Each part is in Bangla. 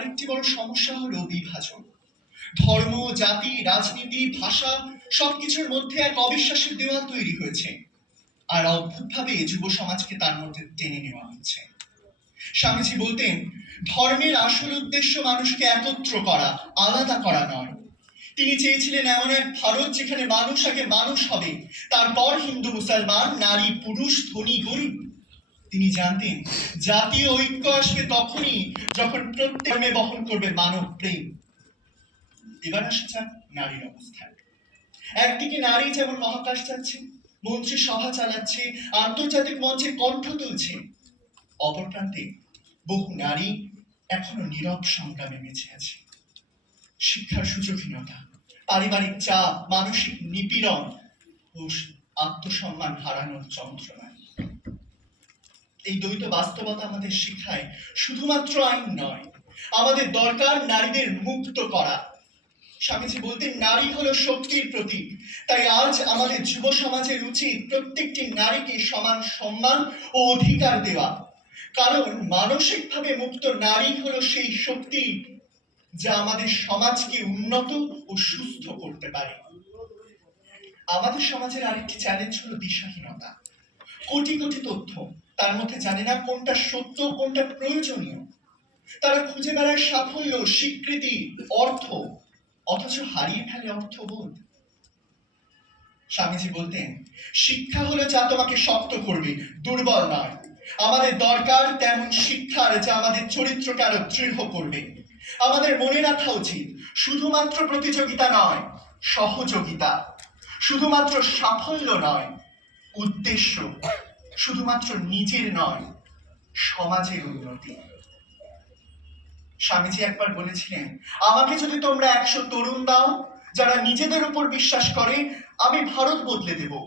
বড় সমস্যা হলো বিভাজন। ধর্ম, জাতি, রাজনীতি, ভাষা সবকিছুর মধ্যে এক অবিশ্বাসের দেওয়াল তৈরি হয়েছে। আর অদ্ভুতভাবে যুব সমাজকে তার মধ্যে টেনে নেওয়া হচ্ছে। স্বামীজি বলতেন, ধর্মের আসল উদ্দেশ্য মানুষকে একত্র করা, আলাদা করা নয়। তিনি চেয়েছিলেন এমন এক ভারত যেখানে মানুষ আগে মানুষ হবে, তারপর হিন্দু, মুসলমান, নারী, পুরুষ, ধনী, গরিব তিনি জানতেন, জাতীয় ঐক্য আসবে তখনই যখন প্রত্যেক বহন করবে মানব প্রেম। এবার আসা যাক নারীর অবস্থায় একদিকে নারী যেমন মহাকাশ যাচ্ছে, মন্ত্রী সভা চালাচ্ছে, আন্তর্জাতিক মঞ্চে কণ্ঠ তুলছে, অপর প্রান্তে বহু নারী এখনও নীরব সংগ্রামে বেঁচে আছে। শিক্ষার সুযোগহীনতা, পারিবারিক চাপ, মানসিক নিপীড়ন ও আত্মসম্মান হারানোর যন্ত্রণায় এই দ্বৈত বাস্তবতা আমাদের শিখায়, শুধুমাত্র আইন নয়, আমাদের দরকার নারীদের মুক্ত করা। স্বামীজি বলতেন, নারী হলো শক্তির প্রতীক। তাই আজ আমাদের যুব সমাজের উচিত প্রত্যেকটি নারীকে সমান সম্মান ও অধিকার দেওয়া। কারণ মানসিকভাবে মুক্ত নারী হলো সেই শক্তি যা আমাদের সমাজকে উন্নত ও সুস্থ করতে পারে। আমাদের সমাজের আরেকটি চ্যালেঞ্জ হলো দিশাহীনতা। কোটি কোটি তথ্য তার মধ্যে জানে না কোনটা সত্য, কোনটা প্রয়োজনীয়। তারা খুঁজে বেড়ায় সাফল্য, স্বীকৃতি, অর্থ। অথচ হারিয়ে ফেলে অর্থবোধ। স্বামীজি বলতেন, শিক্ষা হলো যা তোমাকে শক্ত করবে, দুর্বল নয়। আমাদের দরকার তেমন শিক্ষার যা আমাদের চরিত্রকে আরও দৃঢ় করবে। আমাদের মনে রাখা উচিত, শুধুমাত্র প্রতিযোগিতা নয়, সহযোগিতা। শুধুমাত্র সাফল্য নয়, উদ্দেশ্য। শুধুমাত্র নিজের নয়, সমাজের উন্নতি। স্বামীজি একবার বলেছিলেন, আমাকে যদি তোমরা একশো তরুণ দাও, যারা নিজেদের উপর বিশ্বাস করে, আমি ভারত বদলে দেব।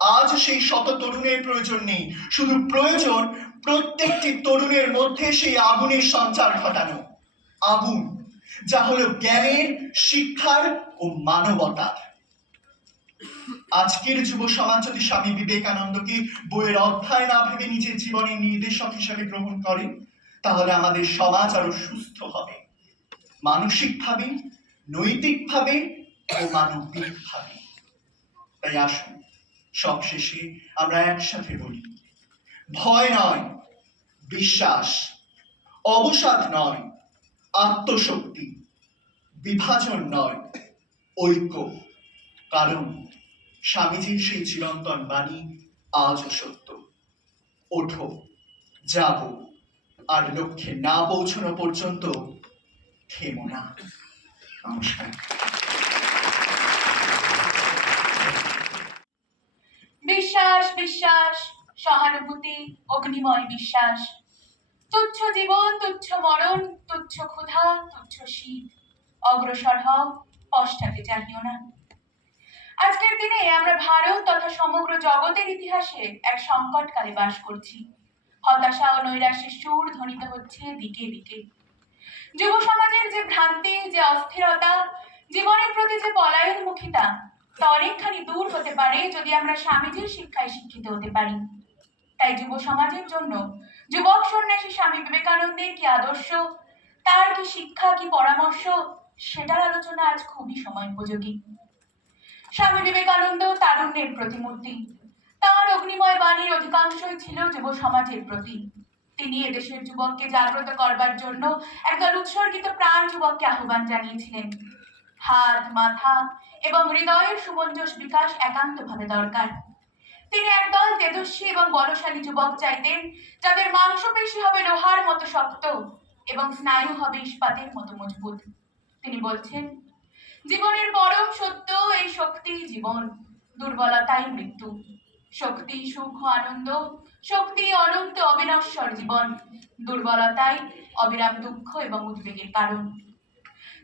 আজ সেই শত তরুণের প্রয়োজন নেই, শুধু প্রয়োজন প্রত্যেকটি তরুণের মধ্যে সেই আগুনের সঞ্চার ঘটানো। আগুন, যা হলো জ্ঞানের, শিক্ষার ও মানবতার। আজকের যুব সমাজ যদি স্বামী বিবেকানন্দকে বইয়ের অধ্যায় না ভেবে নিজের জীবনের নির্দেশক হিসেবে গ্রহণ করে তাহলে আমাদের সমাজ আরও সুস্থ হবে। মানসিকভাবে, নৈতিকভাবে ও মানবিকভাবে। তাই আসুন, সবশেষে আমরা একসাথে বলি, ভয় নয়, বিশ্বাস, অবসাদ নয়, আত্মশক্তি, বিভাজন নয়, ঐক্য। কারণ স্বামীজির সেই চিরন্তন বাণী আজ সত্য। ওঠো, যাব, আর লক্ষ্যে না পৌঁছানো পর্যন্ত থেমো না। নমস্কার। বিশ্বাস বিশ্বাস, সহানুভূতি, অগ্নিময় বিশ্বাস। তুচ্ছ জীবন, তুচ্ছ মরণ, তুচ্ছ ক্ষুধা, তুচ্ছ শীত। অগ্রসর হও, পশ্চাতে চাহিও না। আজকের দিনে আমরা ভারত তথা সমগ্র জগতের ইতিহাসে এক সংকটকালে বাস করছি। হতাশা ও নৈরাশ্যের সুর ধ্বনিত হচ্ছে দিকে দিকে। যুব সমাজের যে ভ্রান্তি, যে অস্থিরতা, জীবনের প্রতি যে পলায়নমুখিতা তা অনেকখানি দূর হতে পারে যদি আমরা স্বামীজির শিক্ষায় শিক্ষিত হতে পারি। তাই যুব সমাজের জন্য যুবক সন্ন্যাসী স্বামী বিবেকানন্দের কি আদর্শ, তার কি শিক্ষা, কি পরামর্শ, সেটার আলোচনা আজ খুবই সময় উপযোগী স্বামী বিবেকানন্দ তারুণ্যের প্রতিমূর্তি। তার অগ্নিময় বাণীর অধিকাংশই ছিল যুব সমাজের প্রতি। তিনি এদেশের যুবককে জাগ্রত করবার জন্য একদল উৎসর্গিত প্রাণ যুবককে আহ্বান জানিয়েছিলেন। হাত, মাথা এবং হৃদয়ের সুমঞ্জস বিকাশ একান্তভাবে দরকার। তিনি একদল তেজস্বী এবং বলশালী যুবক চাইতেন, যাদের মাংসপেশি হবে লোহার মতো শক্ত এবং স্নায়ু হবে ইস্পাতের মতো মজবুত। তিনি বলছেন জীবনের পরম সত্য, এই শক্তি জীবন দুর্বলতাই মৃত্যু। শক্তি, সুখ, আনন্দ, শক্তি, অনন্ত, অবিনশ্বর জীবন, দুর্বলতাই অবিরাম দুঃখ এবং উদ্বেগের কারণ।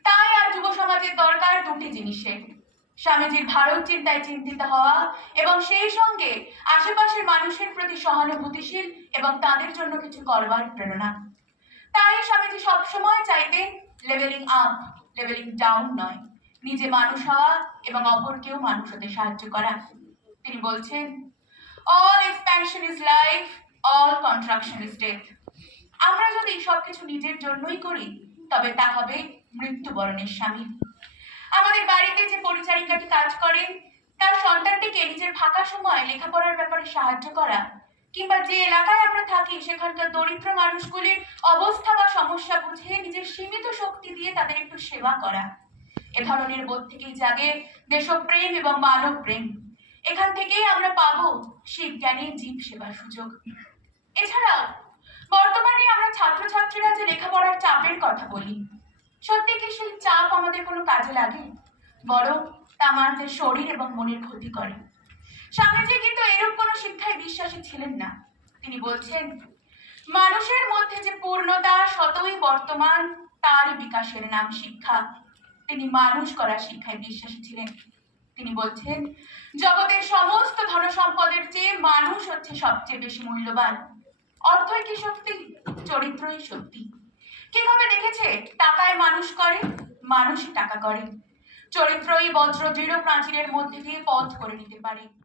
তাই আর যুব সমাজের দরকার দুটি জিনিসের স্বামীজির ভারত চিন্তায় চিন্তিত হওয়া এবং সেই সঙ্গে আশেপাশের মানুষের প্রতি সহানুভূতিশীল এবং তাদের জন্য কিছু করবার প্রেরণা। তাই স্বামীজি সবসময় চাইতেন লেভেলিং আপ লেভেলিং ডাউন নয়। নিজে মানুষ হওয়া এবং অপরকেও মানুষ হতে সাহায্য করা। তিনি বলছেন all expansion is life all contraction is death আমরা যদি সবকিছু নিজের জন্যই করি, তবে তা হবে মৃত্যুবরণের স্বামী। আমাদের বাড়িতে যে পরিচারিকাটি কাজ করে, তার সন্তানটিকে নিজের ফাঁকা সময় লেখাপড়ার ব্যাপারে সাহায্য করা, কিংবা যে এলাকায় আমরা থাকি, সেখানকার দরিদ্র মানুষগুলির অবস্থা বা সমস্যা বুঝে নিজের সীমিত শক্তি দিয়ে তাদের একটু সেবা করা। এ ধরনের বোধ থেকেই জাগে দেশপ্রেম এবং মানব প্রেম এখান থেকেই আমরা পাবো শিবজ্ঞানী জীব সেবার সুযোগ। এছাড়াও, বর্তমানে আমরা ছাত্রছাত্রীরা যে লেখাপড়ার চাপের কথা বলি, সত্যি কি সেই চাপ আমাদের কোনো কাজে লাগে? বরং তা আমাদের শরীর এবং মনের ক্ষতি করে। স্বামীজি কিন্তু এরূপ কোনো শিক্ষায় বিশ্বাসী ছিলেন না। তিনি বলছেন, মানুষের মধ্যে যে পূর্ণতা, সতই বর্তমান, তারই বিকাশের নাম শিক্ষা। তিনি মানুষ করার শিক্ষায় বিশ্বাসী ছিলেন। তিনি বলছেন, জগতের সমস্ত ধন সম্পদের চেয়ে মানুষ হচ্ছে সবচেয়ে বেশি মূল্যবান। অর্থই কি শক্তি চরিত্রই শক্তি কীভাবে দেখেছে? টাকায় মানুষ করে, মানুষই টাকা করে। চরিত্রই বজ্র দৃঢ় প্রাচীরের মধ্যে দিয়ে পথ করে নিতে পারে।